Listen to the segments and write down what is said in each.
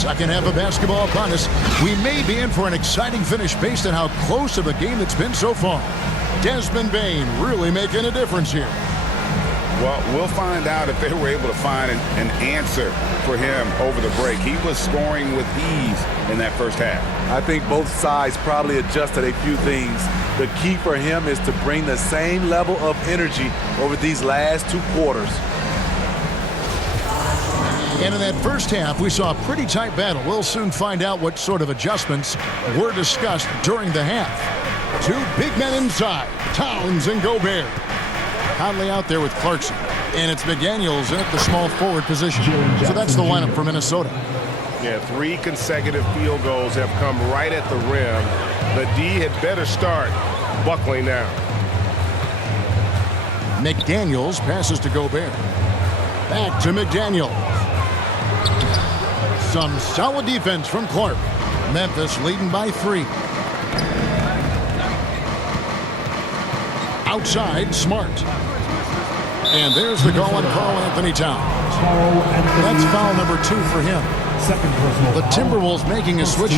Second half of basketball upon us. We may be in for an exciting finish based on how close of a game it's been so far. Desmond Bane really making a difference here. Well, we'll find out if they were able to find an answer for him over the break. He was scoring with ease in that first half. I think both sides probably adjusted a few things. The key for him is to bring the same level of energy over these last 2 quarters. And in that first half, we saw a pretty tight battle. We'll soon find out what sort of adjustments were discussed during the half. 2 big men inside, Towns and Gobert. Conley out there with Clarkson. And it's McDaniels at the small forward position. So that's the lineup for Minnesota. Yeah, 3 consecutive field goals have come right at the rim. The D had better start buckling down. McDaniels passes to Gobert. Back to McDaniels. Some solid defense from Clark. Memphis leading by 3. Outside, Smart. And there's the call on Karl Anthony Towns. That's foul number 2 for him. The Timberwolves making a switch.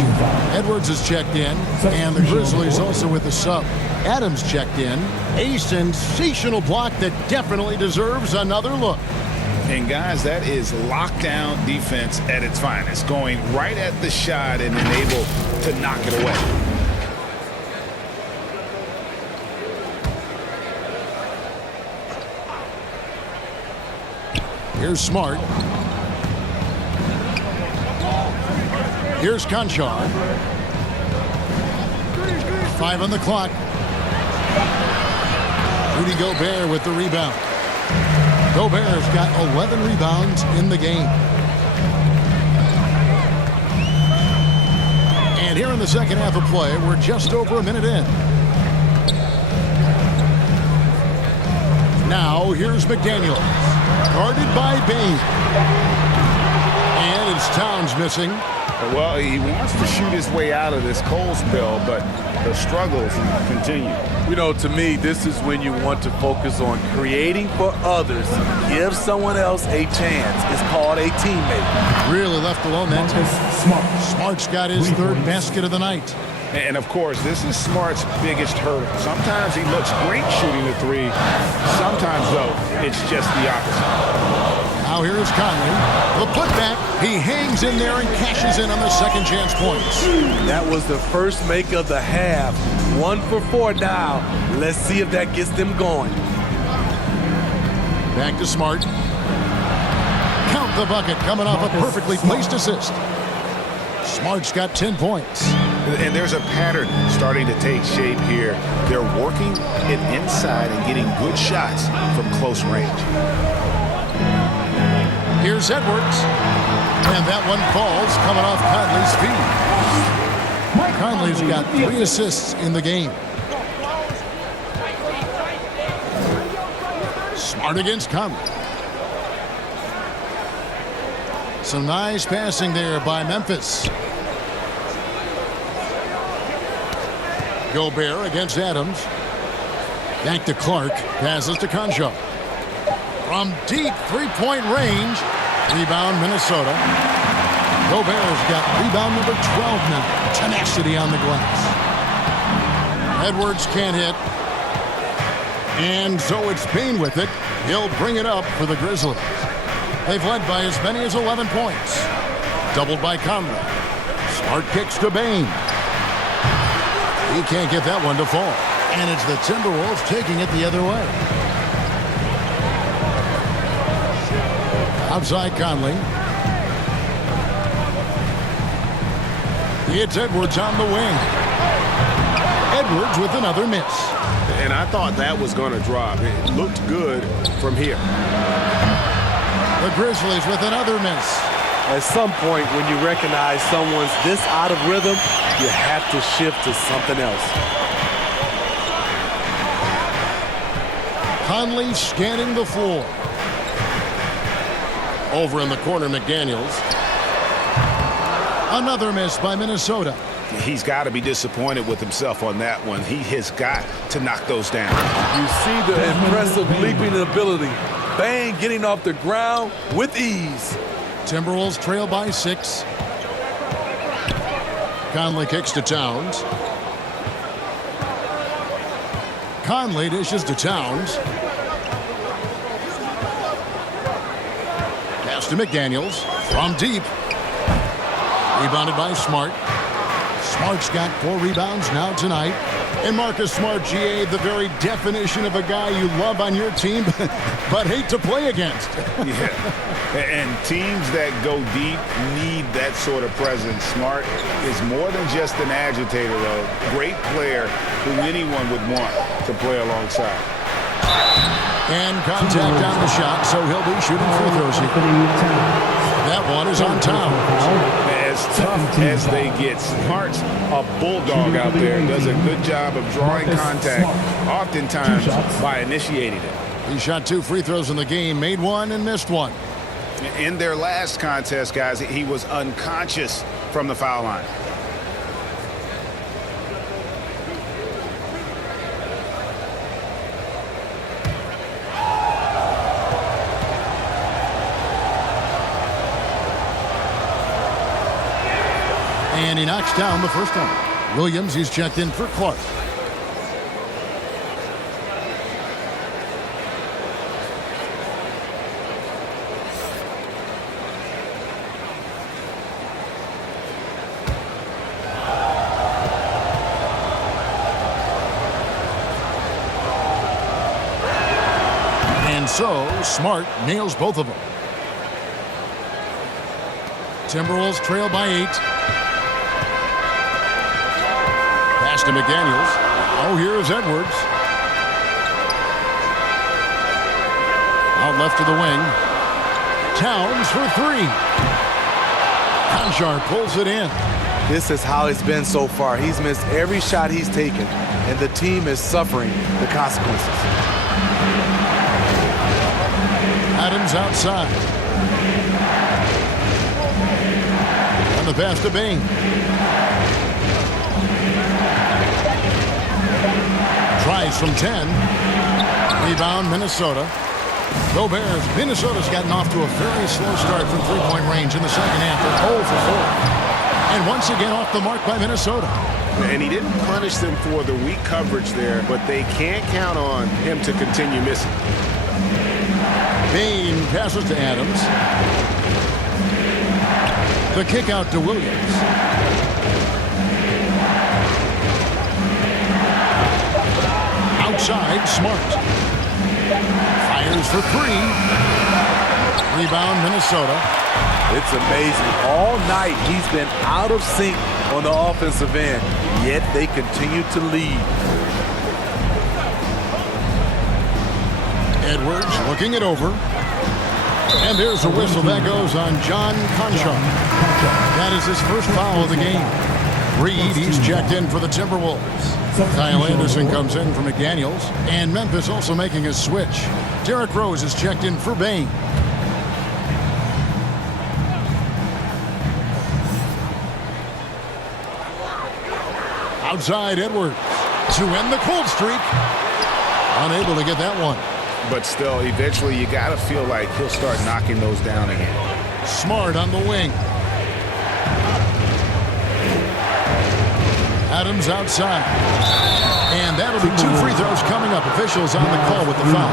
Edwards is checked in, and the Grizzlies also with a sub. Adams checked in. A sensational block that definitely deserves another look. And guys, that is lockdown defense at its finest, going right at the shot and then able to knock it away. Here's Smart. Here's Conchar. 5 on the clock. Rudy Gobert with the rebound. Gobert's got 11 rebounds in the game. And here in the second half of play, we're just over a minute in. Now here's McDaniels. Guarded by Bane. And it's Towns missing. Well, he wants to shoot his way out of this cold spell, but the struggles continue. You know, to me, this is when you want to focus on creating for others. Give someone else a chance. It's called a teammate. Really left alone that time. Smart's got his 3rd basket of the night. And, of course, this is Smart's biggest hurdle. Sometimes he looks great shooting the 3. Sometimes, though, it's just the opposite. Now here is Conley. The putback. He hangs in there and cashes in on the second chance points. That was the first make of the half. 1 for 4 now. Let's see if that gets them going. Back to Smart. Count the bucket coming off a perfectly placed assist. Smart's got 10 points. And there's a pattern starting to take shape here. They're working it inside and getting good shots from close range. Here's Edwards. And that one falls coming off Conley's feet. Conley's got 3 assists in the game. Smart against Conley. Some nice passing there by Memphis. Gobert against Adams. Back to Clark. Passes to Conchar. From deep 3-point range. Rebound Minnesota. Gobert's got rebound number 12 now. Tenacity on the glass. Edwards can't hit. And so it's Bane with it. He'll bring it up for the Grizzlies. They've led by as many as 11 points. Doubled by Conley. Smart kicks to Bane. He can't get that one to fall. And it's the Timberwolves taking it the other way. Outside Conley. It's Edwards on the wing. Edwards with another miss. And I thought that was going to drop. It looked good from here. The Grizzlies with another miss. At some point, when you recognize someone's this out of rhythm, you have to shift to something else. Conley scanning the floor. Over in the corner, McDaniels. Another miss by Minnesota. He's got to be disappointed with himself on that one. He has got to knock those down. You see the impressive leaping ability. Bane getting off the ground with ease. Timberwolves trail by 6. Conley kicks to Towns. Conley dishes to Towns. Pass to McDaniels from deep. Rebounded by Smart. Smart's got 4 rebounds now tonight. And Marcus Smart, GA, the very definition of a guy you love on your team, but hate to play against. Yeah, and teams that go deep need that sort of presence. Smart is more than just an agitator, though. Great player who anyone would want to play alongside. And contact on the shot, so he'll be shooting free throws here. That one is on Towns. As tough as they get, Smart's a bulldog out there. Does a good job of drawing contact, oftentimes by initiating it. He shot 2 free throws in the game, made 1 and missed 1. In their last contest, guys, he was unconscious from the foul line. And he knocks down the first one. Williams, he's checked in for Clark. And so, Smart nails both of them. Timberwolves trail by 8. Pass to McDaniels. Oh, here is Edwards. Out left to the wing. Towns for 3. Conchar pulls it in. This is how it's been so far. He's missed every shot he's taken, and the team is suffering the consequences. Adams outside. And the pass to Bain. Tries from 10. Rebound, Minnesota. Go Bears. Minnesota's gotten off to a very slow start from three-point range in the second half. They're 0 for 4. And once again off the mark by Minnesota. And he didn't punish them for the weak coverage there, but they can't count on him to continue missing. Bain passes to Adams. The kick out to Williams. Outside, Smart. Fires for 3. Rebound, Minnesota. It's amazing. All night he's been out of sync on the offensive end, yet they continue to lead. Edwards looking it over. And there's a whistle that goes on John Conchar. That is his first foul of the game. Reed, he's checked in for the Timberwolves. Kyle Anderson comes in for McDaniels. And Memphis also making a switch. Derrick Rose is checked in for Bain. Outside Edwards to end the cold streak. Unable to get that one. But still, eventually you got to feel like he'll start knocking those down again. Smart on the wing. Adams outside. And that'll be 2 free throws coming up. Officials on the call with the foul.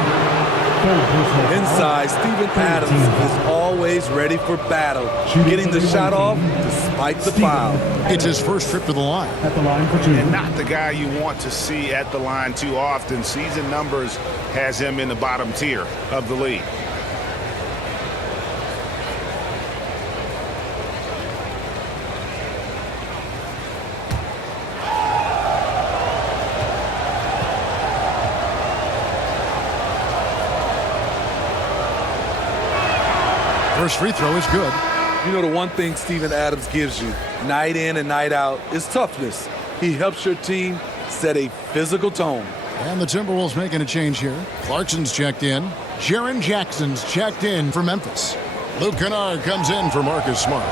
Inside, Steven Adams is always ready for battle, getting the shot off despite the foul. It's his first trip to the line. At the line for 2. And not the guy you want to see at the line too often. Season numbers has him in the bottom tier of the league. First free throw is good. You know, the one thing Steven Adams gives you night in and night out is toughness. He helps your team set a physical tone. And the Timberwolves making a change here. Clarkson's checked in. Jaren Jackson's checked in for Memphis. Luke Kennard comes in for Marcus Smart.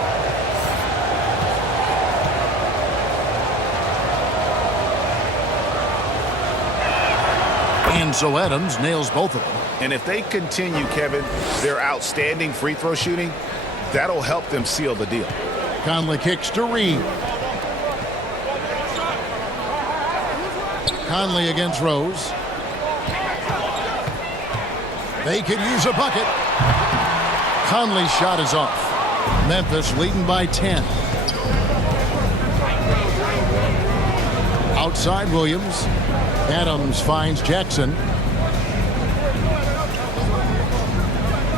And so Adams nails both of them. And if they continue, Kevin, their outstanding free throw shooting, that'll help them seal the deal. Conley kicks to Reed. Conley against Rose. They could use a bucket. Conley's shot is off. Memphis leading by 10. Outside Williams. Adams finds Jackson.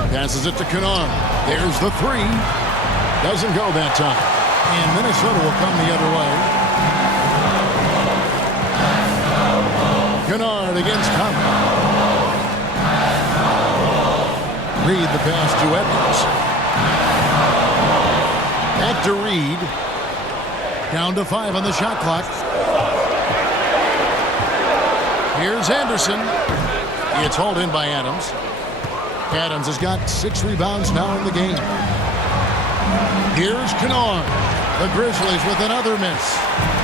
Passes it to Kennard. There's the three. Doesn't go that time. And Minnesota will come the other way. Kennard against Conley. Reed the pass to Edwards. Back to Reed. Down to 5 on the shot clock. Here's Anderson. It's hauled in by Adams. Adams has got 6 rebounds now in the game. Here's Kennard. The Grizzlies with another miss.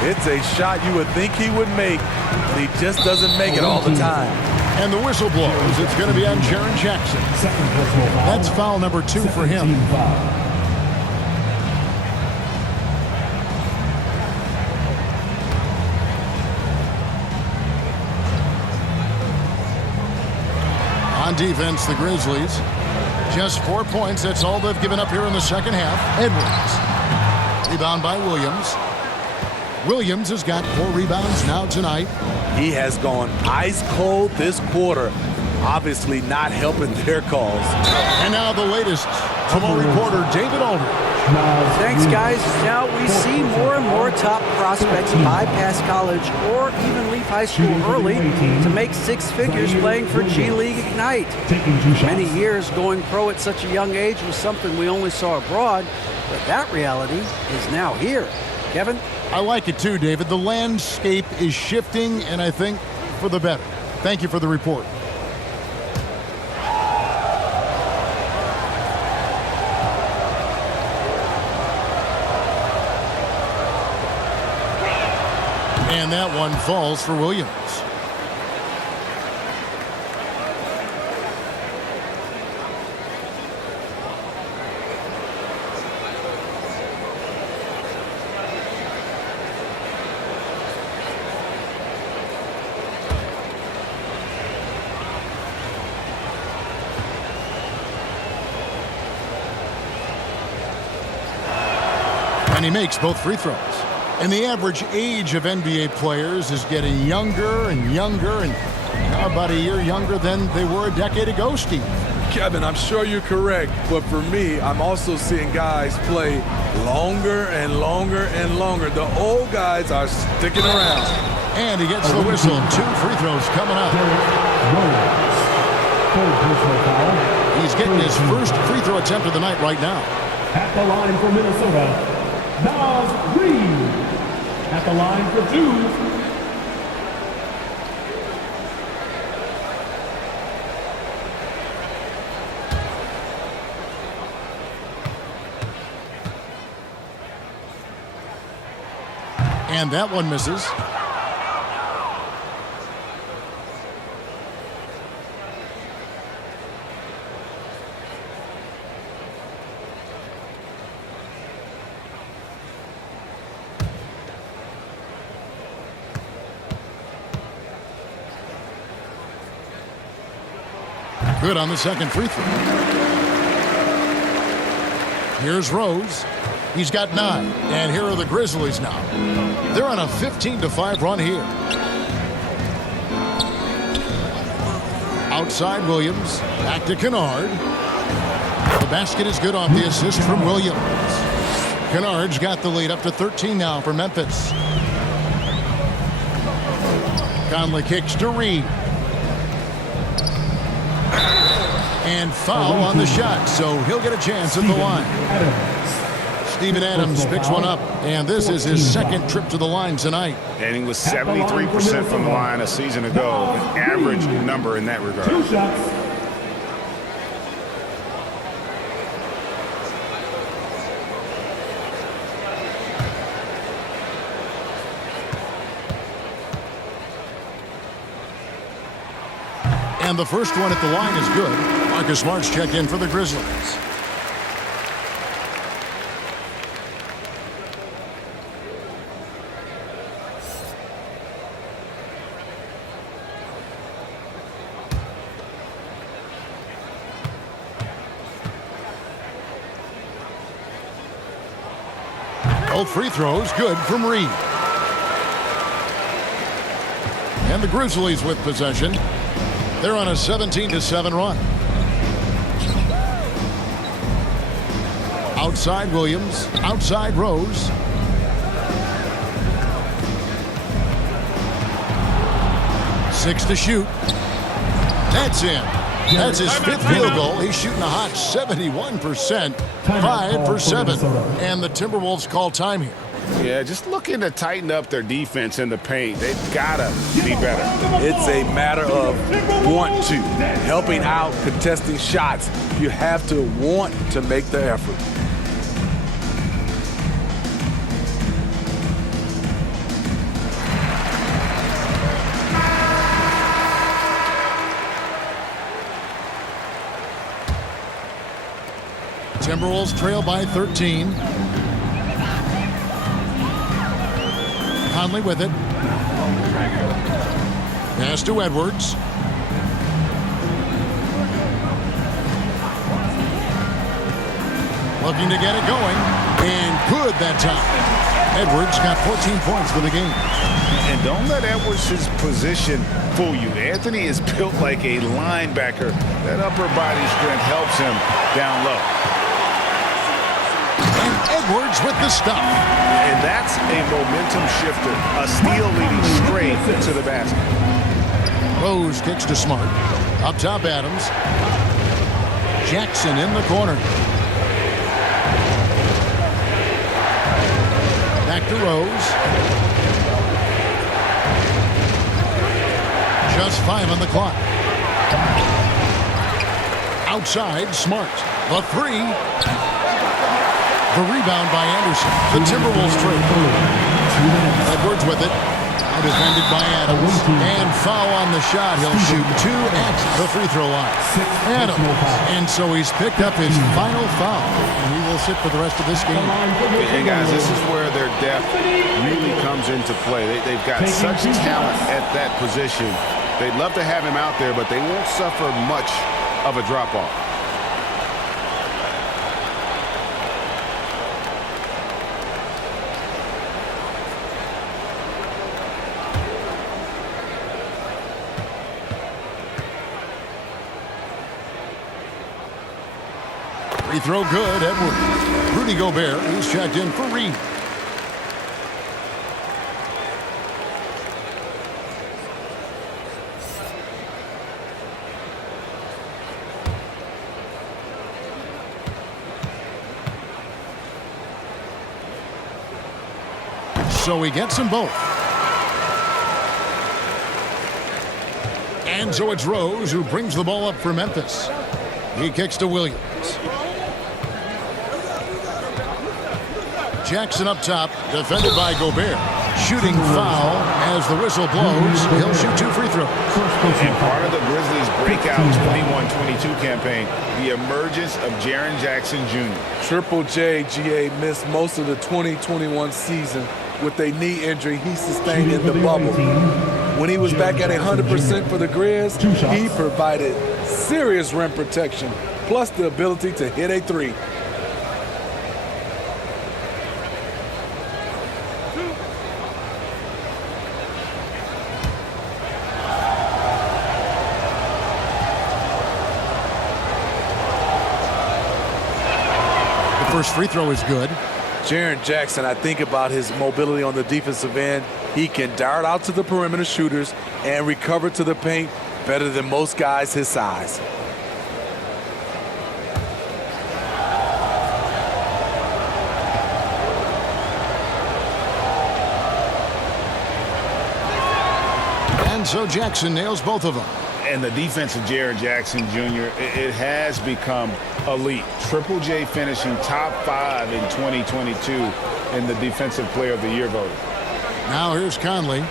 It's a shot you would think he would make, but he just doesn't make it all the time. And the whistle blows. It's going to be on Jaren Jackson. That's foul number 2 for him. On defense, the Grizzlies. Just 4 points. That's all they've given up here in the second half. Edwards. Rebound by Williams. Williams has got 4 rebounds now tonight. He has gone ice cold this quarter. Obviously not helping their cause. And now the latest from our reporter, David Aldridge. Thanks, guys. Now we see more and more top prospects bypass college or even leave high school early to make 6 figures playing for G League Ignite. Many years going pro at such a young age was something we only saw abroad, but that reality is now here. Kevin? I like it too, David. The landscape is shifting, and I think for the better. Thank you for the report. And that one falls for Williams. And he makes both free throws. And the average age of NBA players is getting younger and younger, and about a year younger than they were a decade ago, Steve. Kevin, I'm sure you're correct, but for me, I'm also seeing guys play longer and longer and longer. The old guys are sticking around. And he gets the whistle. 2 free throws coming up. He's getting his first free throw attempt of the night right now. At the line for Minnesota, Nas Reed. At the line for 2. And that one misses. Good on the second free throw. Here's Rose. He's got 9. And here are the Grizzlies now. They're on a 15-5 run here. Outside Williams. Back to Kennard. The basket is good off the assist from Williams. Kennard's got the lead up to 13 now for Memphis. Conley kicks to Reed. And foul on the shot, so he'll get a chance at the line. Steven Adams picks one up, and this is his second trip to the line tonight. And he was 73% from the line a season ago, an average number in that regard. 2 shots. And the first one at the line is good. Marcus Smart's checked in for the Grizzlies. Both free throws good from Reed. And the Grizzlies with possession. They're on a 17-7 run. Outside Williams, outside Rose. Six to shoot. That's in. That's his fifth field goal. He's shooting a hot 71%, 5 for 7. And the Timberwolves call time here. Yeah, just looking to tighten up their defense in the paint. They've got to be better. It's a matter of want to. Helping out, contesting shots. You have to want to make the effort. Timberwolves trail by 13. Conley with it. Pass to Edwards. Looking to get it going. And good that time. Edwards got 14 points for the game. And don't let Edwards' position fool you. Anthony is built like a linebacker. That upper body strength helps him down low. And Edwards with the stuff. And that's a momentum shifter. A steal leading straight to the basket. Rose kicks to Smart. Up top Adams. Jackson in the corner. Back to Rose. Just 5 on the clock. Outside, Smart. The three. The rebound by Anderson. The Timberwolves trail. Edwards with it. Now defended by Adams. And foul on the shot. He'll shoot 2 at the free throw line. Adams. And so he's picked up his final foul. And he will sit for the rest of this game. And guys, this is where their depth really comes into play. They've got such talent at that position. They'd love to have him out there, but they won't suffer much of a drop-off. Free throw good, Edwards. Rudy Gobert, who's checked in for Reed. So he gets them both. And so it's Rose who brings the ball up for Memphis. He kicks to Williams. Jackson up top, defended by Gobert. Shooting foul as the whistle blows. He'll shoot 2 free throws. And part of the Grizzlies' breakout 21-22 campaign, the emergence of Jaren Jackson Jr. Triple J, GA, missed most of the 2021 season with a knee injury he sustained in the bubble. When he was back at 100% for the Grizz, he provided serious rim protection, plus the ability to hit a three. First free throw is good. Jaren Jackson, I think about his mobility on the defensive end. He can dart out to the perimeter shooters and recover to the paint better than most guys his size. And so Jackson nails both of them. And the defense of Jaren Jackson Jr., it has become elite. Triple J finishing top 5 in 2022 in the Defensive Player of the Year voting. Now here's Conley.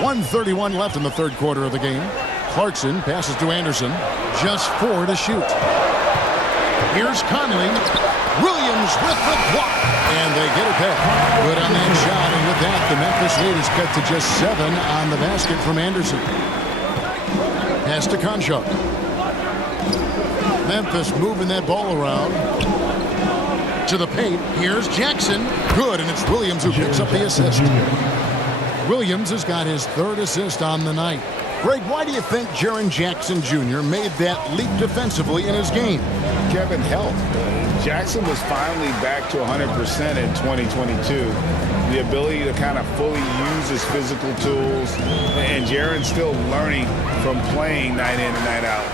1:31 left in the third quarter of the game. Clarkson passes to Anderson. Just 4 to shoot. Here's Conley. Williams with the block. And they get it back. Good on that shot. And with that, the Memphis lead is cut to just 7 on the basket from Anderson. Pass to Conchar. Memphis moving that ball around. To the paint. Here's Jackson. Good, and it's Williams who picks up the assist. Williams has got his 3rd assist on the night. Greg, why do you think Jaren Jackson Jr. made that leap defensively in his game? Kevin, health. Jackson was finally back to 100% in 2022. The ability to kind of fully use his physical tools. And Jaren's still learning from playing night in and night out.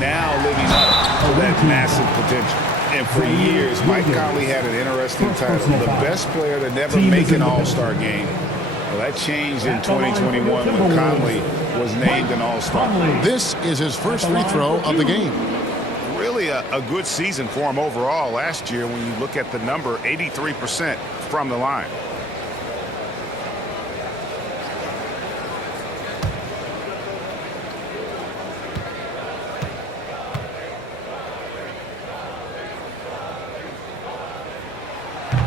Now living up to that massive potential. And for years, Mike Conley had an interesting title, the best player to never make an All-Star game. Well, that changed in 2021 when Conley was named an All-Star. This is his first free throw of the game. Really a good season for him overall last year when you look at the number, 83% from the line.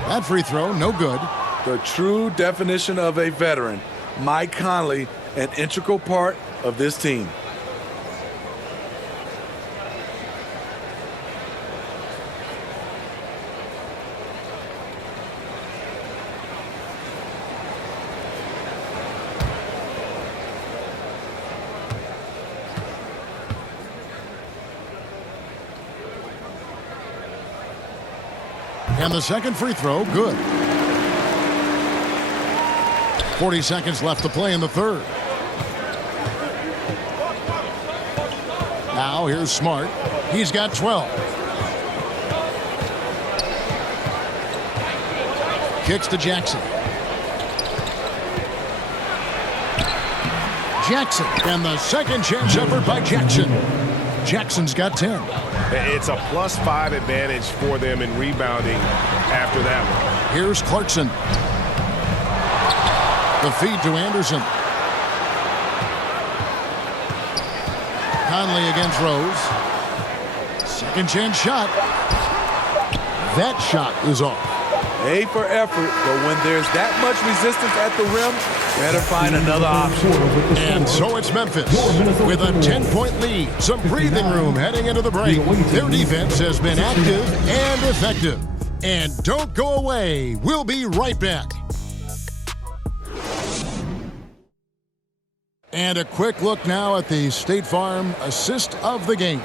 That free throw, no good. The true definition of a veteran, Mike Conley, an integral part of this team. And the second free throw, good. 40 seconds left to play in the 3rd. Now here's Smart. He's got 12. Kicks to Jackson. Jackson, and the second chance effort by Jackson. Jackson's got 10. It's a +5 advantage for them in rebounding after that one. Here's Clarkson. The feed to Anderson. Conley against Rose. Second chance shot. That shot is off. A for effort, but when there's that much resistance at the rim, better find another option. And so it's Memphis with a 10-point lead. Some breathing room heading into the break. Their defense has been active and effective. And don't go away. We'll be right back. And a quick look now at the State Farm assist of the game.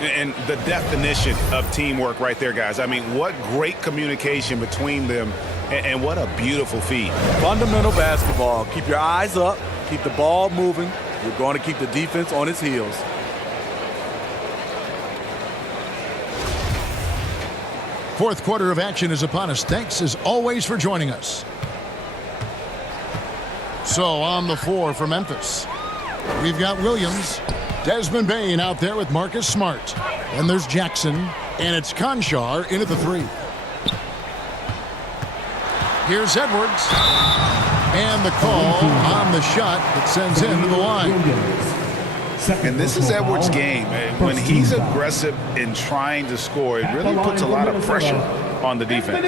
And the definition of teamwork right there, guys. I mean, what great communication between them, and what a beautiful feed. Fundamental basketball. Keep your eyes up. Keep the ball moving. You're going to keep the defense on its heels. Fourth quarter of action is upon us. Thanks, as always, for joining us. So, on the floor for Memphis, we've got Williams. Desmond Bane out there with Marcus Smart. And there's Jackson. And it's Conchar in at the 3. Here's Edwards. And the call on the shot that sends him to the line. And this is Edwards' game. When he's aggressive in trying to score, it really puts a lot of pressure on the defense.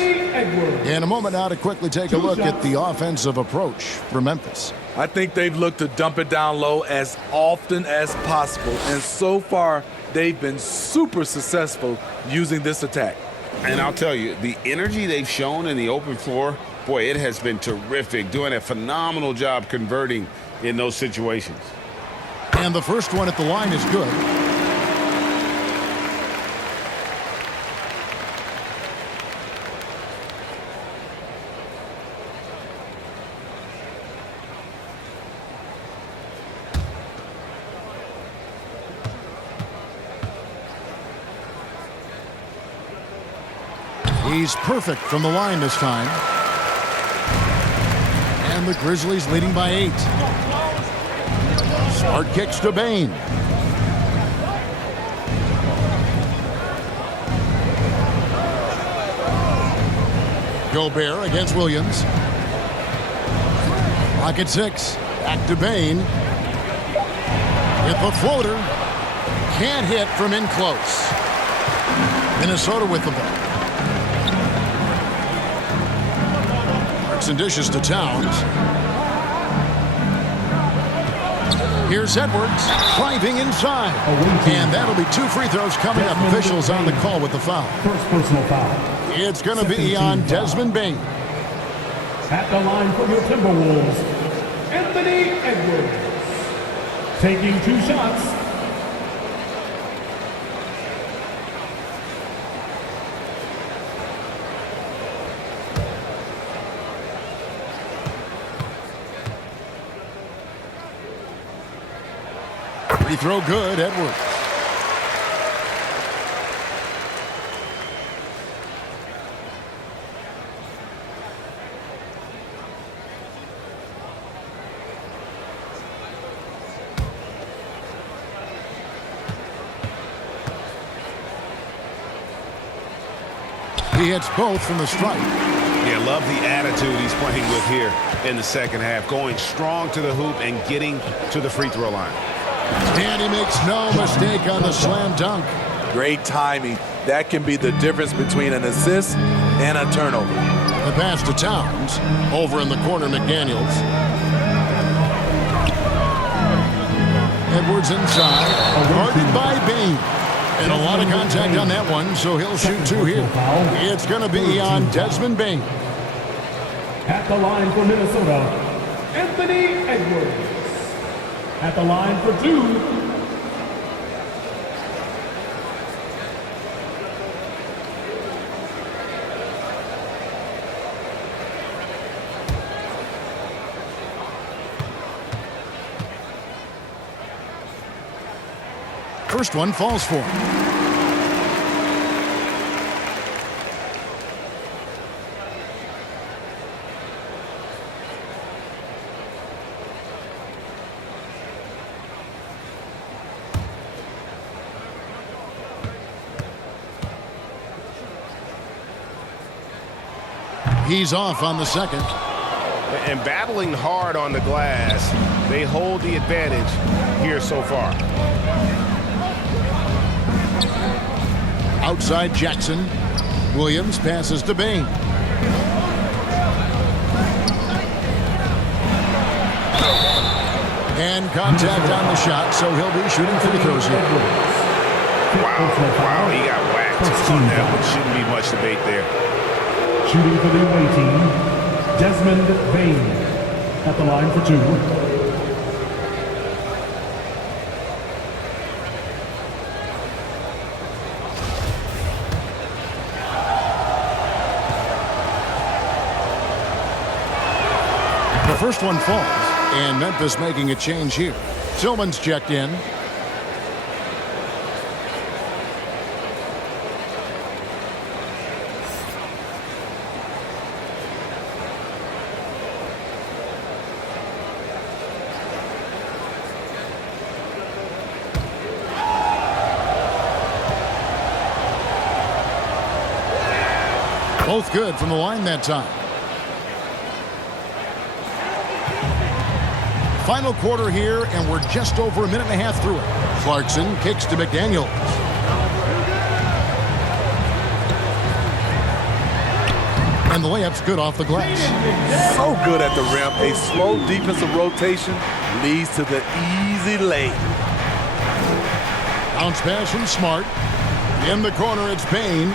In a moment now to quickly take a look at the offensive approach for Memphis. I think they've looked to dump it down low as often as possible. And so far, they've been super successful using this attack. And I'll tell you, the energy they've shown in the open floor, boy, it has been terrific. Doing a phenomenal job converting in those situations. And the first one at the line is good. He's perfect from the line this time. And the Grizzlies leading by 8. Smart kicks to Bane. Gobert against Williams. Clock at 6. Back to Bane. With the floater. Can't hit from in close. Minnesota with the ball. Marks and dishes to Towns. Here's Edwards driving inside. And that'll be 2 free throws coming up. Officials on the call with the foul. First personal foul. It's going to be on Desmond Bane. At the line for your Timberwolves, Anthony Edwards. Taking 2 shots. Free throw good, Edwards. He hits both from the stripe. Yeah, love the attitude he's playing with here in the second half. Going strong to the hoop and getting to the free throw line. And he makes no mistake on the slam dunk. Great timing. That can be the difference between an assist and a turnover. The pass to Towns. Over in the corner, McDaniels. Edwards inside. Guarded by Bane. And a lot of contact on that one, so he'll shoot 2 here. It's going to be on Desmond Bane. At the line for Minnesota, Anthony Edwards. At the line for 2. First one falls for him. He's off on the second. And battling hard on the glass, they hold the advantage here so far. Outside Jackson. Williams passes to Bane. And contact on the shot, so he'll be shooting free throws here. Wow, he got whacked on that one. Shouldn't be much debate there. Shooting for the away team, Desmond Bane. At the line for 2. The first one falls, and Memphis making a change here. Tillman's checked in. Both good from the line that time. Final quarter here, and we're just over a minute and a half through it. Clarkson kicks to McDaniels. And the layup's good off the glass. So good at the rim. A slow defensive rotation leads to the easy lay. Bounce pass from Smart. In the corner, it's Bane.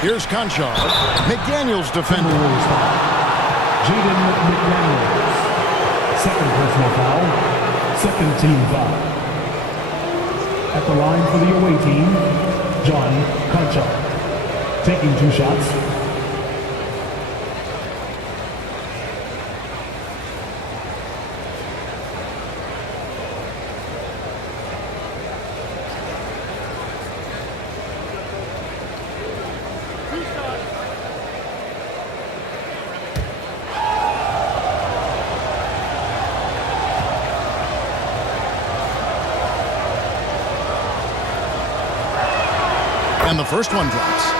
Here's Conchar. McDaniels defending. Jaden McDaniels. Second personal foul. Second team foul. At the line for the away team, John Conchar. Taking 2 shots. And the first one drops.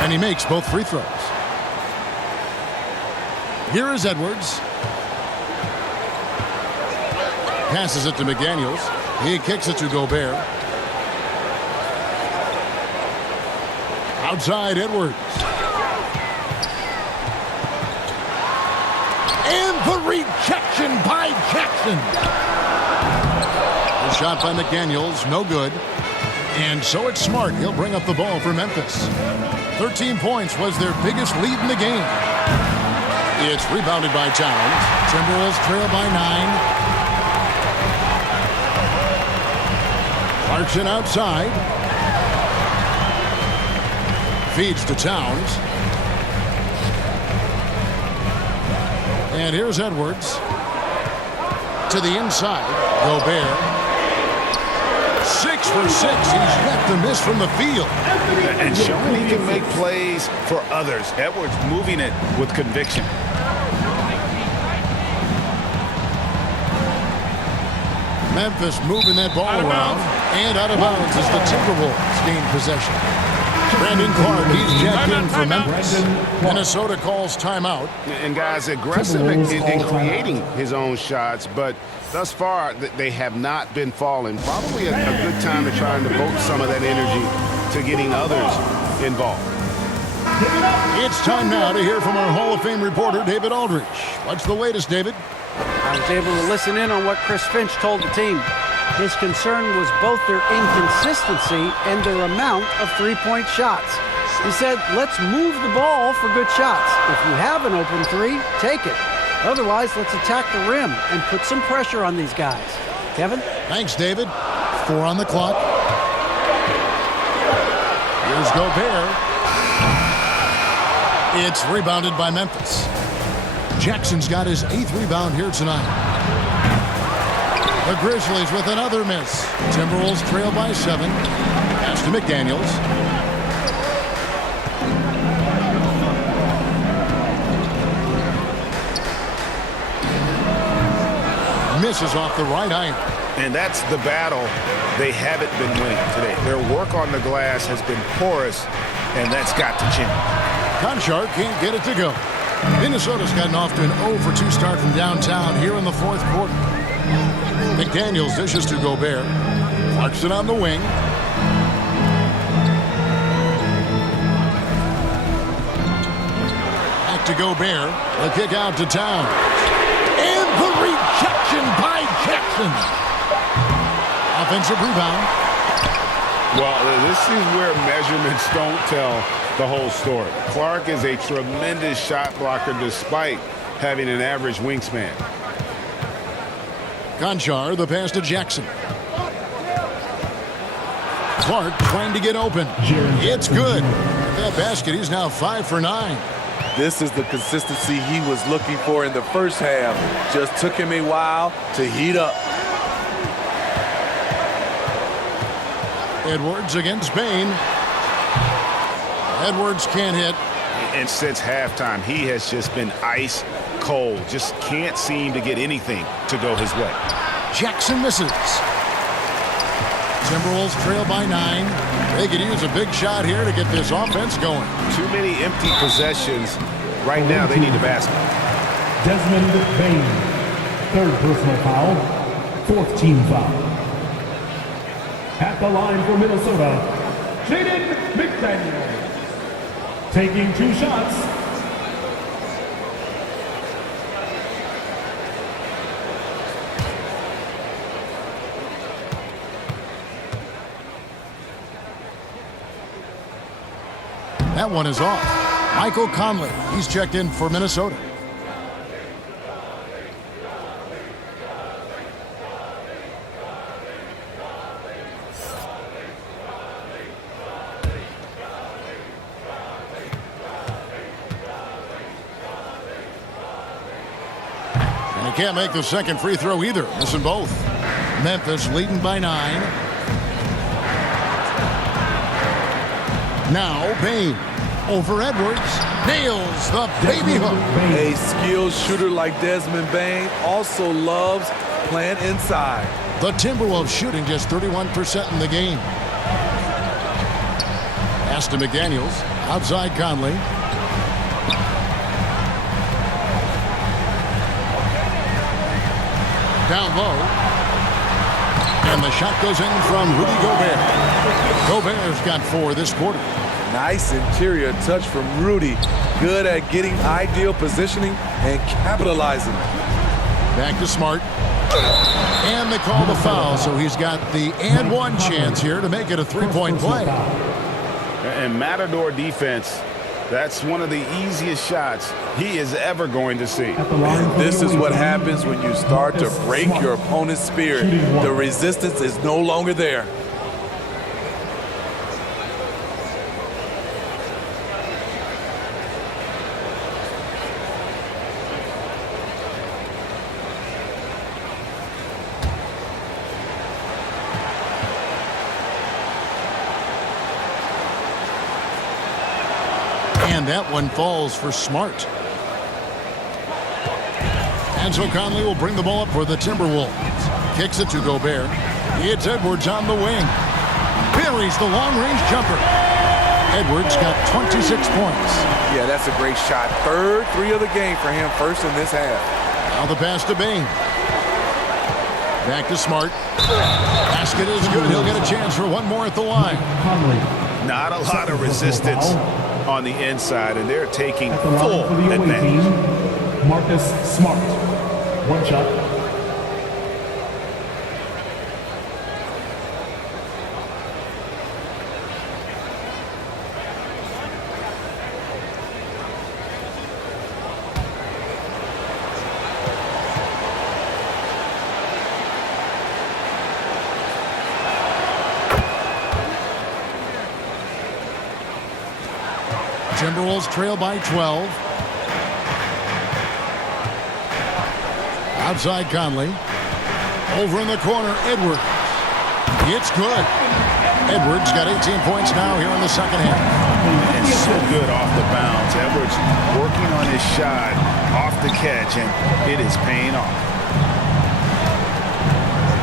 And he makes both free throws. Here is Edwards. Passes it to McDaniels. He kicks it to Gobert. Outside Edwards. And the rejection by Jackson. The shot by McDaniels, no good. And so it's Smart. He'll bring up the ball for Memphis. 13 points was their biggest lead in the game. It's rebounded by Towns. Timberwolves trail by 9. Clarkson outside. Feeds to Towns. And here's Edwards. To the inside. Gobert. 6 for 6. He's yet to miss from the field. And showing he can make plays for others. Edwards moving it with conviction. Memphis moving that ball around. And out of bounds as the Timberwolves gain possession. Brandon Clark, he's checked in for Memphis. Minnesota calls timeout. And guys, aggressive in creating his own shots, but thus far they have not been falling. Probably a good time to try and devote some of that energy to getting others involved. It's time now to hear from our Hall of Fame reporter, David Aldridge. What's the latest, David? I was able to listen in on what Chris Finch told the team. His concern was both their inconsistency and their amount of three-point shots. He said, let's move the ball for good shots. If you have an open three, take it. Otherwise, let's attack the rim and put some pressure on these guys. Kevin? Thanks, David. 4 on the clock. Here's Gobert. It's rebounded by Memphis. Jackson's got his 8th rebound here tonight. The Grizzlies with another miss. Timberwolves trail by 7. Pass to McDaniels. Misses off the right iron. And that's the battle they haven't been winning today. Their work on the glass has been porous, and that's got to change. Conchar can't get it to go. Minnesota's gotten off to an 0 for 2 start from downtown here in the 4th quarter. McDaniels dishes to Gobert. Clarkson on the wing. Back to Gobert. The kick out to Towns. And the rejection by Jackson. Offensive rebound. Well, this is where measurements don't tell the whole story. Clark is a tremendous shot blocker despite having an average wingspan. Conchar, the pass to Jackson. Clark trying to get open. It's good. That basket, he's now 5 for 9. This is the consistency he was looking for in the first half. Just took him a while to heat up. Edwards against Bain. Edwards can't hit. And since halftime, he has just been ice cold. Just can't seem to get anything to go his way. Jackson misses. Timberwolves trail by 9. They could use a big shot here to get this offense going. Too many empty possessions. Right now, they need a basket. Desmond Bain, 3rd personal foul, 4th team foul. At the line for Minnesota, Jaden McDaniels, taking 2 shots. That one is off. Michael Conley, he's checked in for Minnesota. And he can't make the second free throw either, missing both. Memphis leading by 9. Now Bain over Edwards. Nails the baby hook. A skilled shooter like Desmond Bain also loves playing inside. The Timberwolves shooting just 31% in the game. Pass to McDaniels. Outside Conley. Down low. And the shot goes in from Rudy Gobert. Gobert's got 4 this quarter. Nice interior touch from Rudy. Good at getting ideal positioning and capitalizing. Back to Smart. And they call the foul, so he's got the and one chance here to make it a 3-point play. And Matador defense, that's one of the easiest shots he is ever going to see. And this is what happens when you start to break your opponent's spirit. The resistance is no longer there. And that one falls for Smart. And so Conley will bring the ball up for the Timberwolves. Kicks it to Gobert. It's Edwards on the wing. Buries the long-range jumper. Edwards got 26 points. Yeah, that's a great shot. Third 3 of the game for him, first in this half. Now the pass to Bain. Back to Smart. Basket is good. He'll get a chance for one more at the line. Not a lot of resistance on the inside, and they're taking full advantage. Marcus Smart. One shot. Timberwolves trail by 12. Outside Conley. Over in the corner, Edwards. It's good. Edwards got 18 points now here in the second half. And so good off the bounce. Edwards working on his shot off the catch, and it is paying off.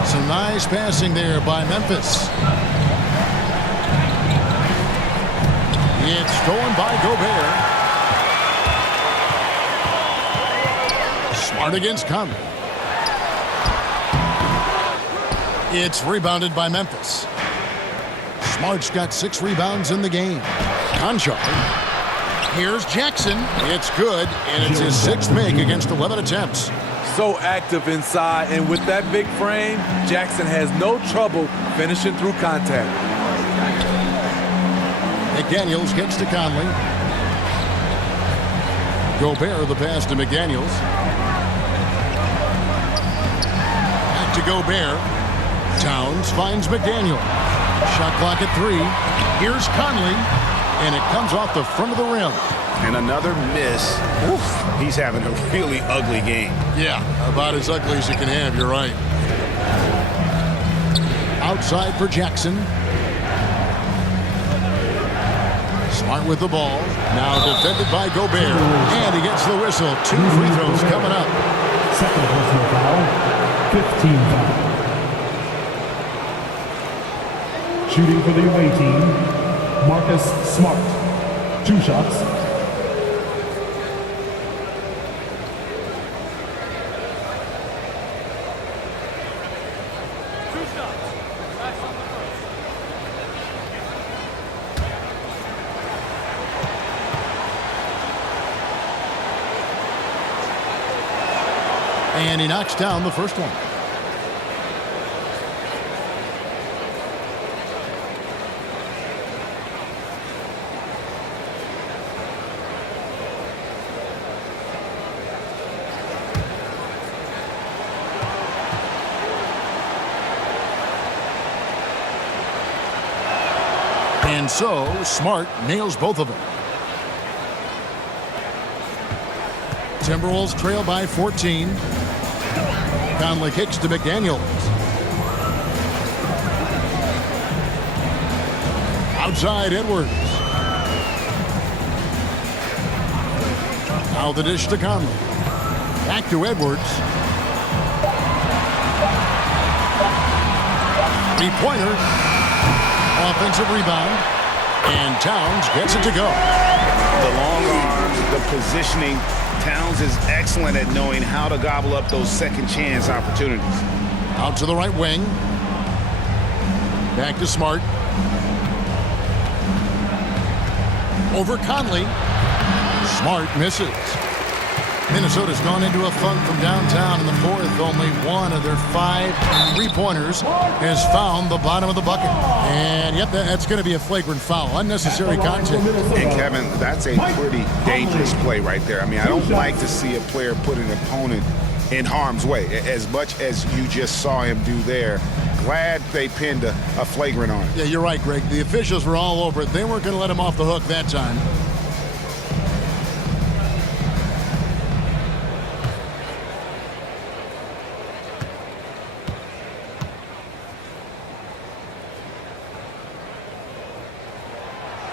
Some nice passing there by Memphis. It's stolen by Gobert. Smart against Conley. It's rebounded by Memphis. Smart's got 6 rebounds in the game. Conchar. Here's Jackson. It's good, and it's his 6th make against 11 attempts. So active inside, and with that big frame, Jackson has no trouble finishing through contact. McDaniels gets to Conley. Gobert the pass to McDaniels. Back to Gobert. Towns finds McDaniel. Shot clock at 3. Here's Conley. And it comes off the front of the rim. And another miss. Oof. He's having a really ugly game. Yeah, about as ugly as you can have, you're right. Outside for Jackson. Smart with the ball. Now defended by Gobert. And he gets the whistle. 2 free throws coming up. Second personal foul. 15 foul. Shooting for the away team, Marcus Smart. 2 shots. And he knocks down the first one. And so, Smart nails both of them. Timberwolves trail by 14. Conley kicks to McDaniels. Outside Edwards. Now the dish to Conley. Back to Edwards. 3-pointer. Offensive rebound. And Towns gets it to go. The long arms, the positioning. Towns is excellent at knowing how to gobble up those second chance opportunities. Out to the right wing. Back to Smart. Over Conley. Smart misses. Minnesota's gone into a funk from downtown in the fourth. Only one of their 5 3-pointers has found the bottom of the bucket. And, yep, that's going to be a flagrant foul. Unnecessary contact. And, Kevin, that's a pretty dangerous play right there. I mean, I don't like to see a player put an opponent in harm's way, as much as you just saw him do there. Glad they pinned a flagrant on it. Yeah, you're right, Greg. The officials were all over it. They weren't going to let him off the hook that time.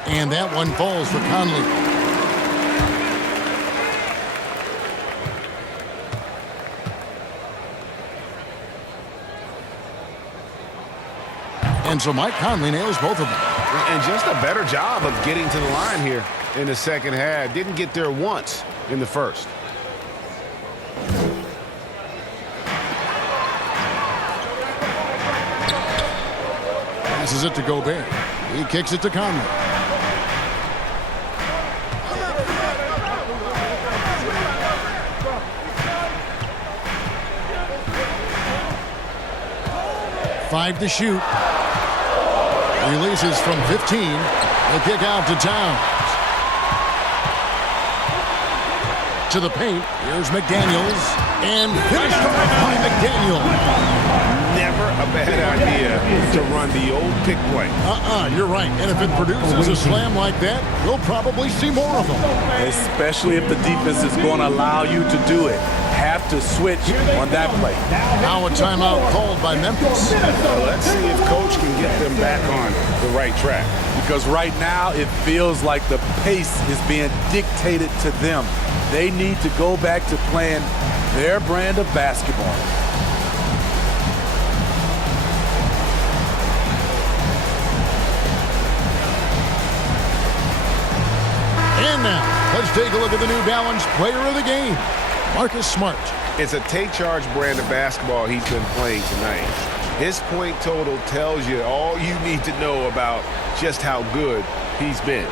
And that one falls for Conley. And so Mike Conley nails both of them. And just a better job of getting to the line here in the second half. Didn't get there once in the first. Passes it to Gobert. He kicks it to Conley. Five to shoot. Releases from 15. The kick out to Towns. To the paint. Here's McDaniels. And finished off by McDaniel. Never a bad idea to run the old pick play. You're right. And if it produces a slam like that, we'll probably see more of them. Especially if the defense is going to allow you to do it. Have to switch on that play. Now a timeout called by Memphis. Let's see if Coach can get them back on the right track. Because right now it feels like the pace is being dictated to them. They need to go back to playing their brand of basketball. And now, let's take a look at the New Balance player of the game, Marcus Smart. It's a take-charge brand of basketball he's been playing tonight. His point total tells you all you need to know about just how good he's been.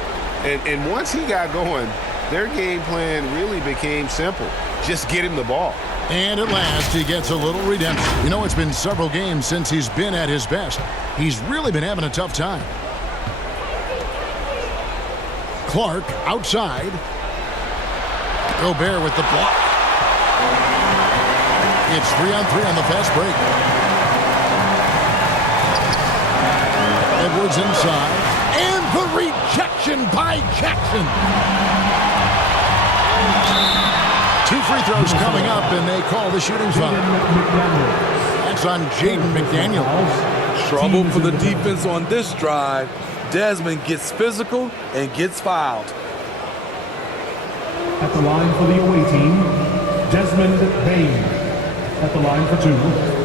And once he got going, their game plan really became simple. Just get him the ball. And at last, he gets a little redemption. You know, it's been several games since he's been at his best. He's really been having a tough time. Clark outside. Gobert with the block. It's 3-on-3 on the fast break. Edwards inside. And the rejection by Jackson. 2 free throws coming up, and they call the shooting foul. That's on Jaden McDaniels. Trouble for the defense on this drive. Desmond gets physical and gets fouled. At the line for the away team, Desmond Bain. At the line for 2.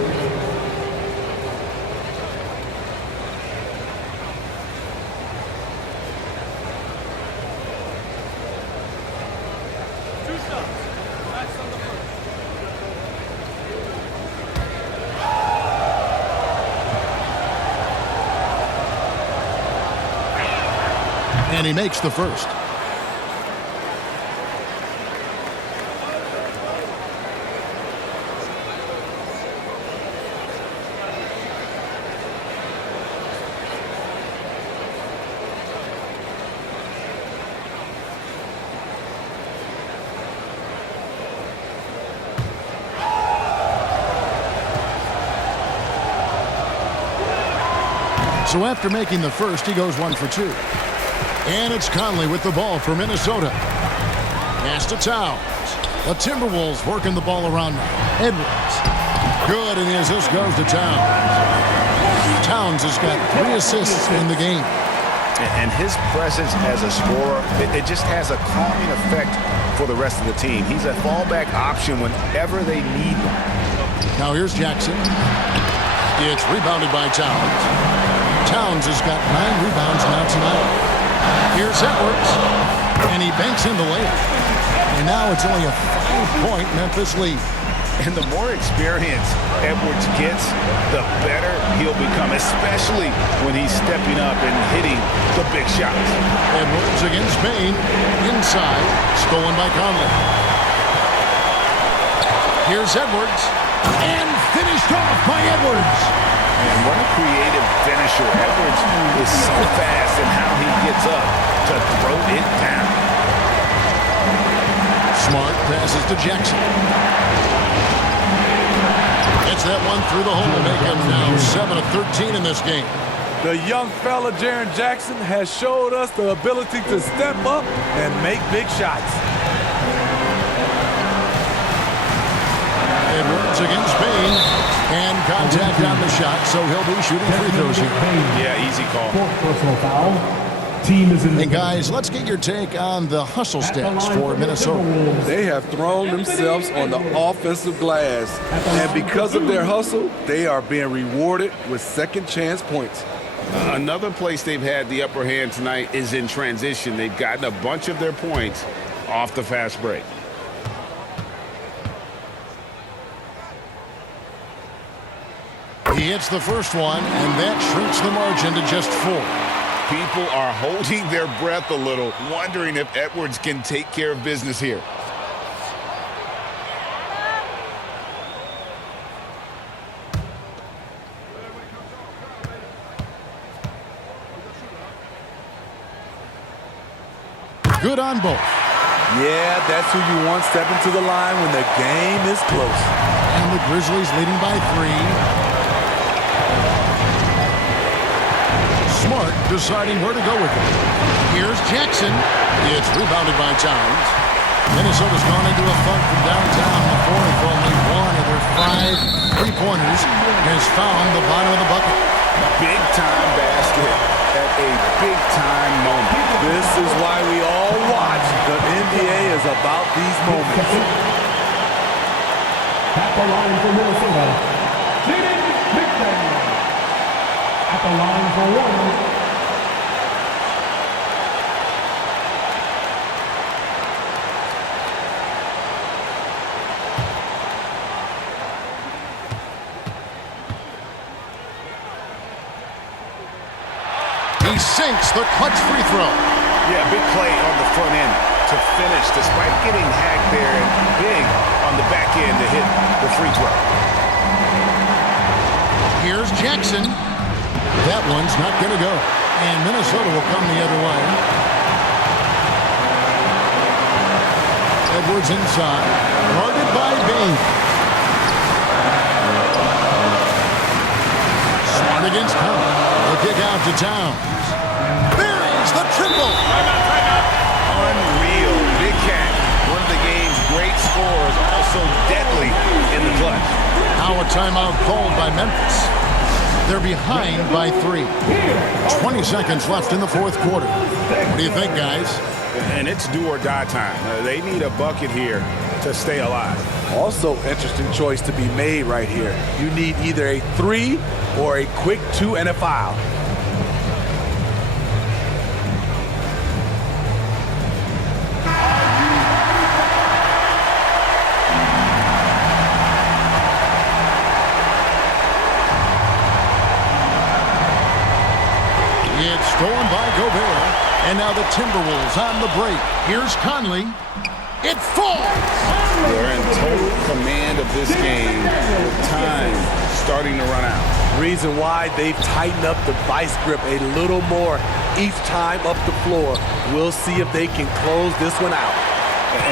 And he makes the first. So after making the first, he goes 1 for 2. And it's Conley with the ball for Minnesota. Pass to Towns. The Timberwolves working the ball around now. Edwards. Good, and the assist goes to Towns. Towns has got 3 assists in the game. And his presence as a scorer, it just has a calming effect for the rest of the team. He's a fallback option whenever they need one. Now here's Jackson. It's rebounded by Towns. Towns has got 9 rebounds now tonight. It's Edwards. And he banks in the layup. And now it's only a 5-point Memphis lead. And the more experience Edwards gets, the better he'll become, especially when he's stepping up and hitting the big shots. Edwards against Payne. Inside. Stolen by Conley. Here's Edwards. And finished off by Edwards. And what a creative finisher. Edwards is so fast in how he gets up to throw it down. Smart passes to Jackson. Gets that one through the hole to make him now 7 of 13 in this game. The young fella, Jaren Jackson, has showed us the ability to step up and make big shots. Edwards against Payne. And contact on the shot, so he'll be shooting free throws here. Yeah, easy call. Fourth personal foul. Team is in the And guys, let's get your take on the hustle stats for Minnesota. They have thrown themselves on the offensive glass, and because of their hustle, they are being rewarded with second chance points. Another place they've had the upper hand tonight is in transition. They've gotten a bunch of their points off the fast break. He hits the first one, and that shrinks the margin to just 4. People are holding their breath a little, wondering if Edwards can take care of business here. Good on both. Yeah, that's who you want stepping to the line when the game is close. And the Grizzlies leading by 3. Smart deciding where to go with it. Here's Jackson. It's rebounded by Towns. Minnesota's gone into a funk from downtown in the fourth. Only one of their 5 3-pointers has found the bottom of the bucket. Big-time basket at a big-time moment. This is why we all watch. The NBA is about these moments. At the line for Minnesota, Jaden McDaniel. At the line for one. He sinks the clutch free throw. Yeah, big play on the front end to finish, despite getting hacked there, and big on the back end to hit the free throw. Here's Jackson. That one's not going to go. And Minnesota will come the other way. Edwards inside. Guarded by Bain. Smart against Conley. The kick out to Towns. Buries the triple. Unreal. Big Cat, one of the game's great scorers, also deadly in the clutch. Now a timeout called by Memphis. They're behind by 3. 20 seconds left in the fourth quarter. What do you think, guys? And it's do or die time. They need a bucket here to stay alive. Also, interesting choice to be made right here. You need either a 3 or a quick 2 and a foul. It's stolen by Gobert. And now the Timberwolves on the break. Here's Conley. It falls! They're in total command of this game. Time starting to run out. Reason why they've tightened up the vice grip a little more each time up the floor. We'll see if they can close this one out.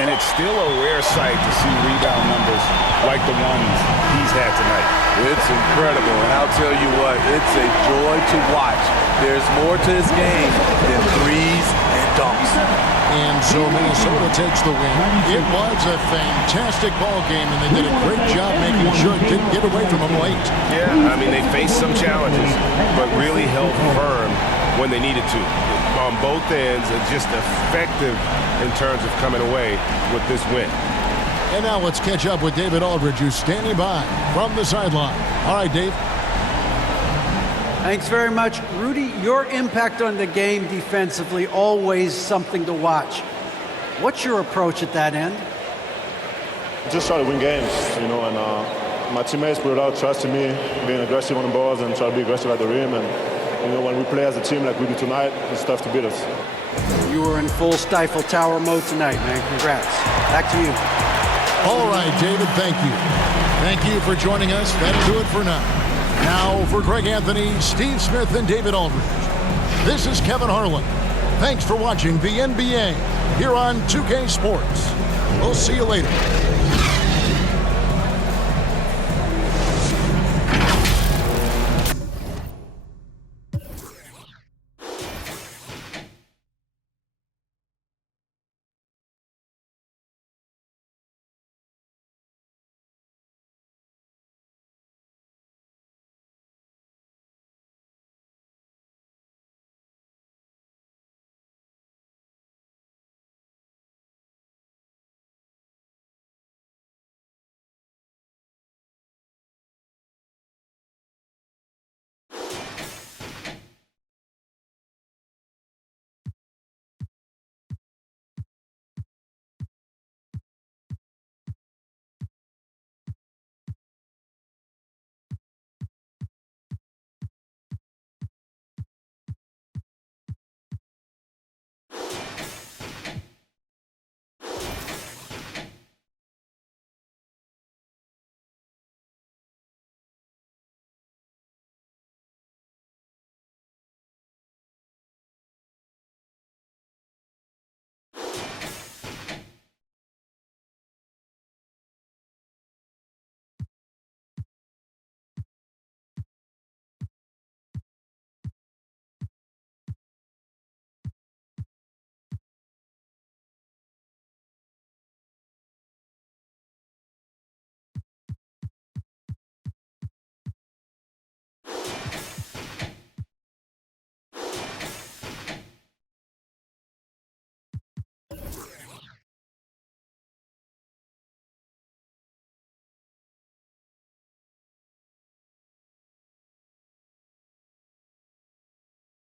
And it's still a rare sight to see rebound numbers like the ones he's had tonight. It's incredible, and I'll tell you what, it's a joy to watch. There's more to his game than threes and dunks. And so Minnesota takes the win. It was a fantastic ball game, and they did a great job making sure it didn't get away from them late. Yeah, I mean, they faced some challenges, but really held firm when they needed to. On both ends, just effective in terms of coming away with this win. And now let's catch up with David Aldridge, who's standing by from the sideline. All right, Dave. Thanks very much. Rudy, your impact on the game defensively, always something to watch. What's your approach at that end? Just try to win games, and my teammates put a lot of trust in me, being aggressive on the balls and try to be aggressive at the rim. And, when we play as a team like we do tonight, it's tough to beat us. You were in full Stifle Tower mode tonight, man. Congrats. Back to you. All right, David, thank you. Thank you for joining us. That'll do it for now. Now for Greg Anthony, Steve Smith, and David Aldridge. This is Kevin Harlan. Thanks for watching the NBA here on 2K Sports. We'll see you later.